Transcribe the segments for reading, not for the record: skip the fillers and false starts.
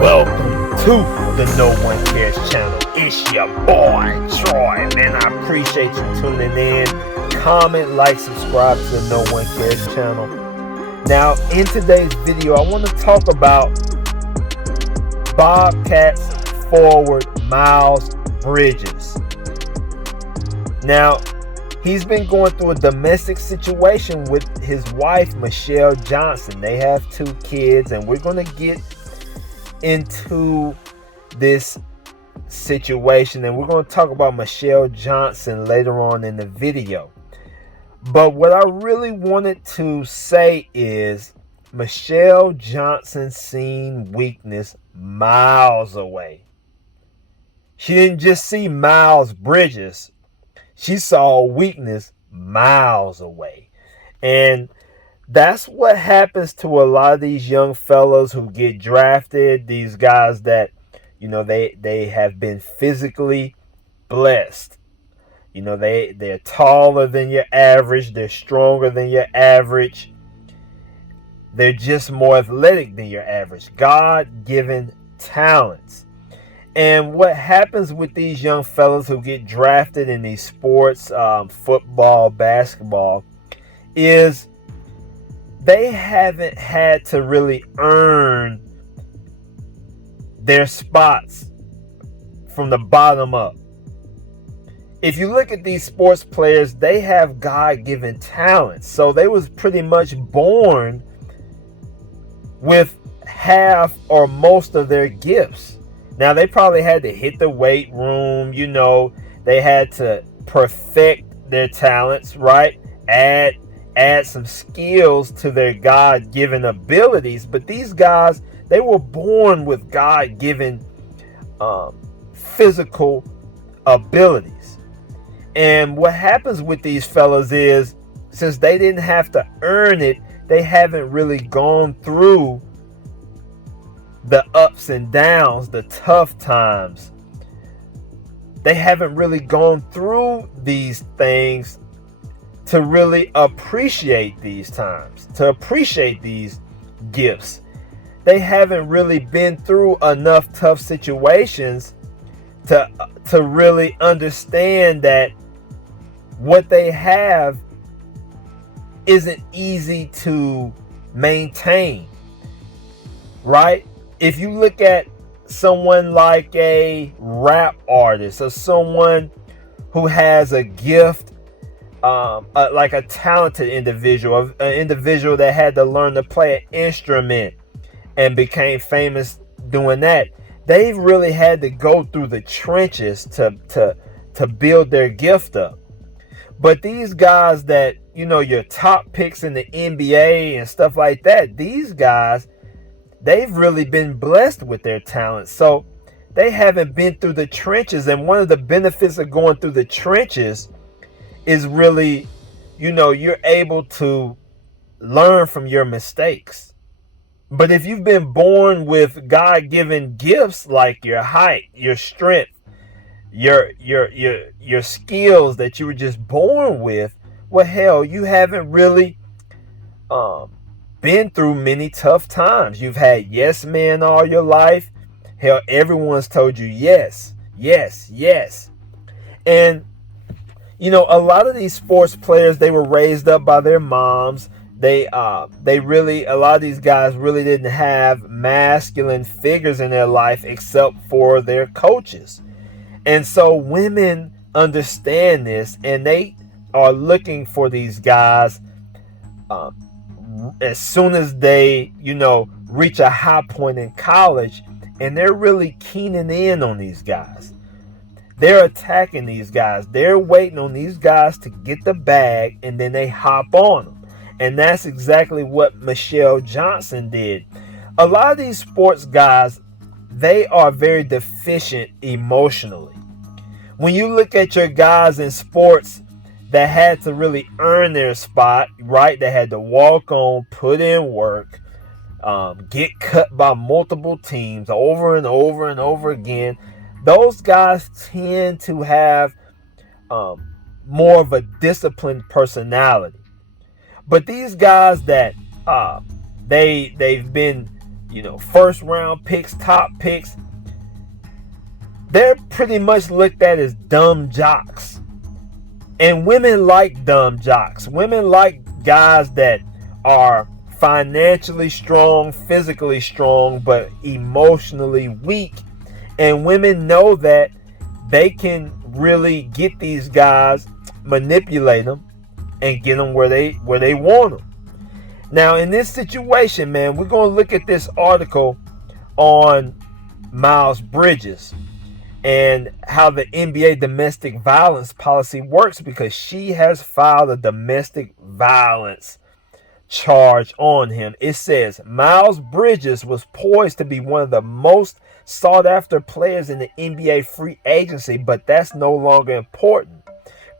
Welcome to the No One Cares channel. It's your boy, Troy. Man, I appreciate you tuning in. Comment, like, subscribe to the No One Cares channel. Now, in today's video, I want to talk about Bobcats forward Miles Bridges. Now, he's been going through a domestic situation with his wife, Michelle Johnson. They have 2 kids, and we're going to get into this situation, and we're going to talk about Michelle Johnson later on in the video. But what I really wanted to say is Michelle Johnson seen weakness miles away. She didn't just see Miles Bridges. She saw weakness miles away. And that's what happens to a lot of these young fellows who get drafted. These guys that, they have been physically blessed. They're taller than your average. They're stronger than your average. They're just more athletic than your average. God-given talents. And what happens with these young fellas who get drafted in these sports, football, basketball, is they haven't had to really earn their spots from the bottom up. If you look at these sports players, they have God-given talents. So they was pretty much born with half or most of their gifts. Now, they probably had to hit the weight room, they had to perfect their talents, right? Add some skills to their God-given abilities. But these guys, they were born with God-given physical abilities. And what happens with these fellas is, since they didn't have to earn it, they haven't really gone through the ups and downs, the tough times. They haven't really gone through these things to really appreciate these times, to appreciate these gifts. They haven't really been through enough tough situations to really understand that what they have isn't easy to maintain, right? If you look at someone like a rap artist or someone who has a gift, like a talented individual, an individual that had to learn to play an instrument and became famous doing that, they've really had to go through the trenches to build their gift up. But these guys that, your top picks in the NBA and stuff like that, these guys, they've really been blessed with their talents. So they haven't been through the trenches. And one of the benefits of going through the trenches is really, you're able to learn from your mistakes. But if you've been born with God-given gifts like your height, your strength, your skills that you were just born with, well, hell, you haven't really been through many tough times. You've had yes men all your life. Hell, everyone's told you yes, yes, yes. And a lot of these sports players, they were raised up by their moms. A lot of these guys really didn't have masculine figures in their life except for their coaches. And so women understand this, and they are looking for these guys as soon as they, reach a high point in college, and they're really keening in on these guys. They're attacking these guys. They're waiting on these guys to get the bag, and then they hop on them. And that's exactly what Michelle Johnson did. A lot of these sports guys, they are very deficient emotionally. When you look at your guys in sports that had to really earn their spot, right? They had to walk on, put in work, get cut by multiple teams over and over and over again. Those guys tend to have more of a disciplined personality. But these guys that they've been first round picks, top picks, they're pretty much looked at as dumb jocks. And women like dumb jocks. Women like guys that are financially strong, physically strong, but emotionally weak. And women know that they can really get these guys, manipulate them, and get them where they want them. Now, in this situation, man, we're going to look at this article on Miles Bridges and how the NBA domestic violence policy works, because she has filed a domestic violence charge on him. It says Miles Bridges was poised to be one of the most sought after players in the NBA free agency, but that's no longer important.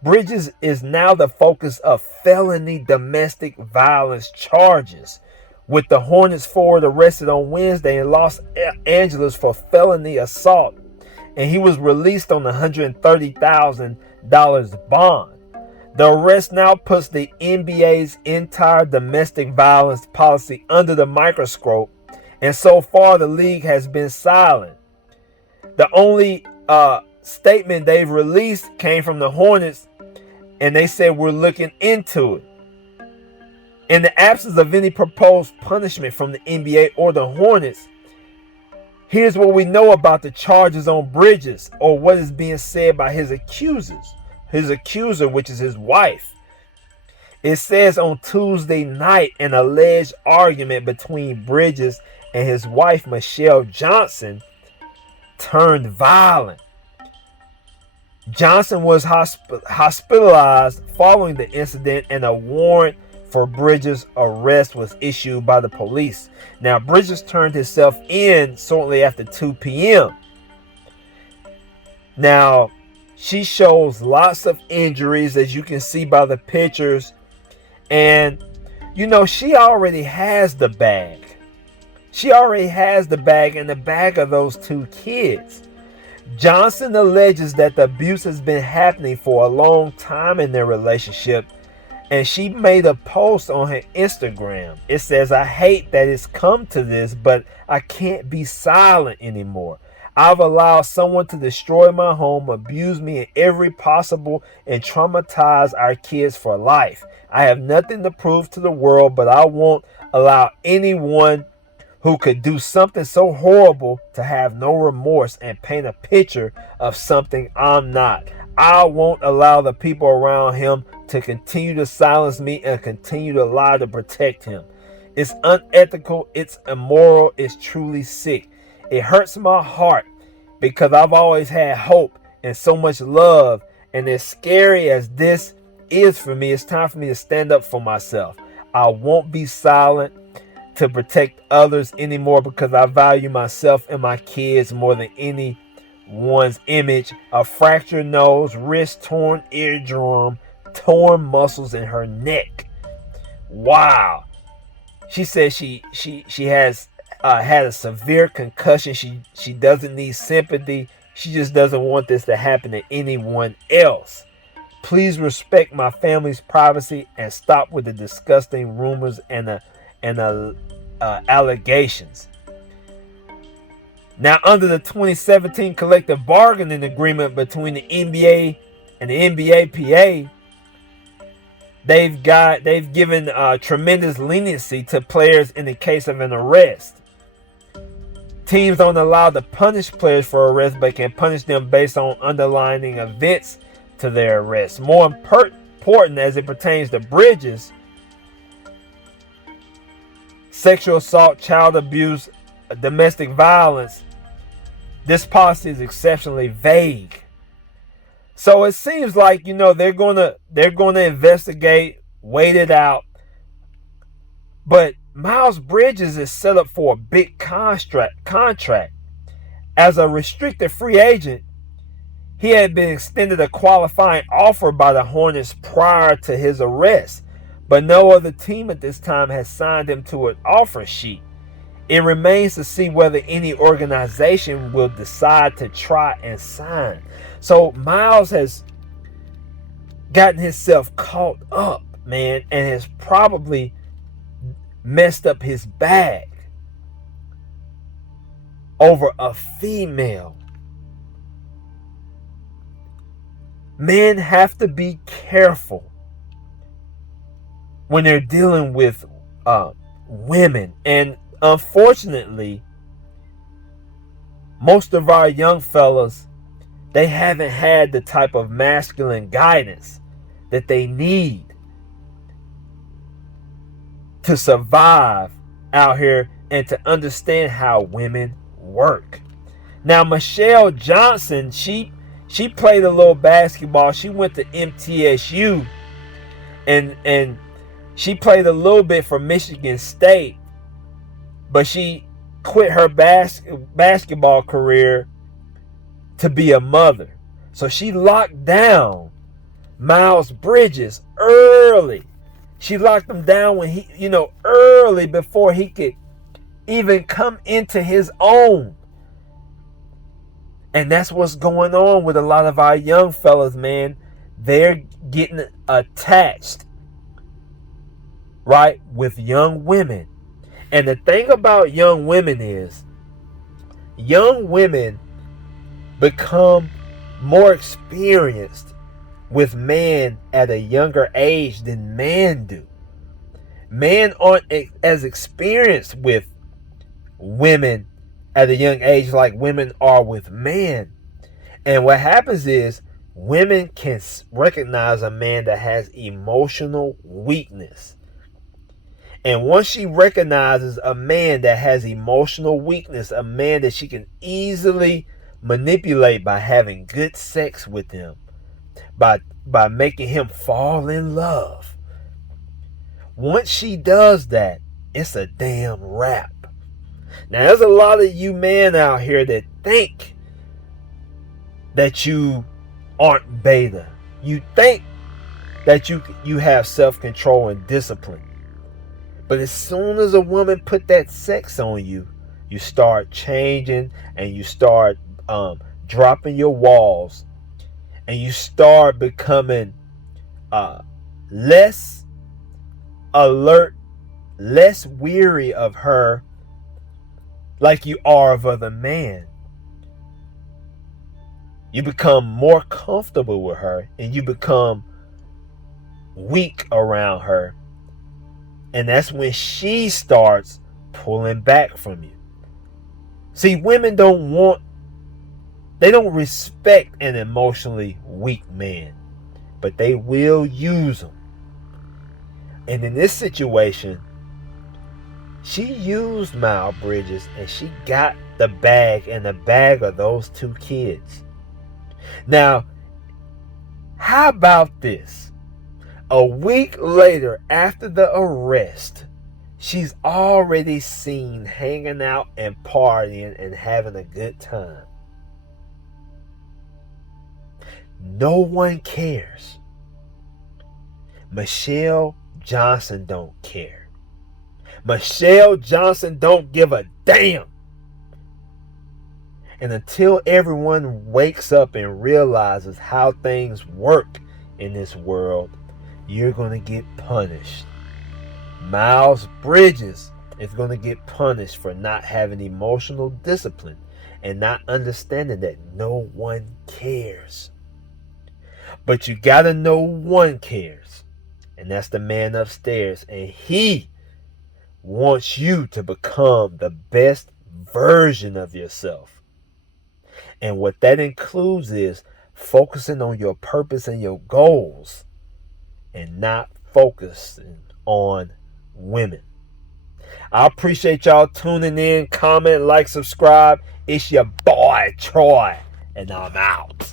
Bridges is now the focus of felony domestic violence charges, with the Hornets forward arrested on Wednesday in Los Angeles for felony assault, and he was released on a $130,000 bond. The arrest now puts the NBA's entire domestic violence policy under the microscope, and so far the league has been silent. The only statement they've released came from the Hornets, and they said, we're looking into it. In the absence of any proposed punishment from the NBA or the Hornets, here's what we know about the charges on Bridges, or what is being said by his accusers. His accuser, which is his wife. It says on Tuesday night, an alleged argument between Bridges and his wife, Michelle Johnson, turned violent. Johnson was hospitalized following the incident, and a warrant for Bridges' arrest was issued by the police. Now, Bridges turned himself in shortly after 2 p.m. Now, she shows lots of injuries, as you can see by the pictures. And, she already has the bag. She already has the bag, and the bag of those 2 kids. Johnson alleges that the abuse has been happening for a long time in their relationship, and she made a post on her Instagram. It says, I hate that it's come to this, but I can't be silent anymore. I've allowed someone to destroy my home, abuse me in every possible, and traumatize our kids for life. I have nothing to prove to the world, but I won't allow anyone who could do something so horrible to have no remorse and paint a picture of something I'm not. I won't allow the people around him to continue to silence me and continue to lie to protect him. It's unethical, it's immoral, it's truly sick. It hurts my heart because I've always had hope and so much love, and as scary as this is for me, it's time for me to stand up for myself. I won't be silent to protect others anymore because I value myself and my kids more than anyone's image. A fractured nose, wrist torn, eardrum, torn muscles in her neck. Wow. She says she has had a severe concussion. She doesn't need sympathy. She just doesn't want this to happen to anyone else. Please respect my family's privacy and stop with the disgusting rumors and the allegations. Now, under the 2017 collective bargaining agreement between the NBA and the NBAPA, they've given tremendous leniency to players in the case of an arrest. Teams don't allow to punish players for arrest, but can punish them based on underlying events to their arrest. More important as it pertains to Bridges, sexual assault, child abuse, domestic violence, this policy is exceptionally vague. So it seems like, they're gonna investigate, wait it out. But Miles Bridges is set up for a big contract. As a restricted free agent, he had been extended a qualifying offer by the Hornets prior to his arrest, but no other team at this time has signed him to an offer sheet. It remains to see whether any organization will decide to try and sign. So Miles has gotten himself caught up, man, and has probably messed up his bag. over a female. Men have to be careful when they're dealing with women. And unfortunately, most of our young fellas, they haven't had the type of masculine guidance that they need to survive out here and to understand how women work. Now, Michelle Johnson, she played a little basketball. She went to MTSU and she played a little bit for Michigan State, but she quit her basketball career to be a mother. So she locked down Miles Bridges early. She locked him down when he, early before he could even come into his own. And that's what's going on with a lot of our young fellas, man. They're getting attached, right, with young women. And the thing about young women is, young women become more experienced with men at a younger age than men do. Men aren't as experienced with women at a young age like women are with men. And what happens is women can recognize a man that has emotional weakness. And once she recognizes a man that has emotional weakness, a man that she can easily manipulate by having good sex with him, by making him fall in love. Once she does that, it's a damn wrap. Now, there's a lot of you men out here that think that you aren't beta. You think that you have self-control and discipline. But as soon as a woman put that sex on you, you start changing and you start dropping your walls, and you start becoming less alert, less weary of her like you are of other men. You become more comfortable with her and you become weak around her. And that's when she starts pulling back from you. See, women don't respect an emotionally weak man, but they will use them. And in this situation, she used Miles Bridges and she got the bag, and the bag of those 2 kids. Now, how about this? A week later, after the arrest, she's already seen hanging out and partying and having a good time. No one cares. Michelle Johnson don't care. Michelle Johnson don't give a damn. And until everyone wakes up and realizes how things work in this world, you're going to get punished. Miles Bridges is going to get punished for not having emotional discipline and not understanding that no one cares. But you got to know one cares, and that's the man upstairs. And he wants you to become the best version of yourself. And what that includes is focusing on your purpose and your goals and not focusing on women. I appreciate y'all tuning in. Comment, like, subscribe. It's your boy Troy, and I'm out.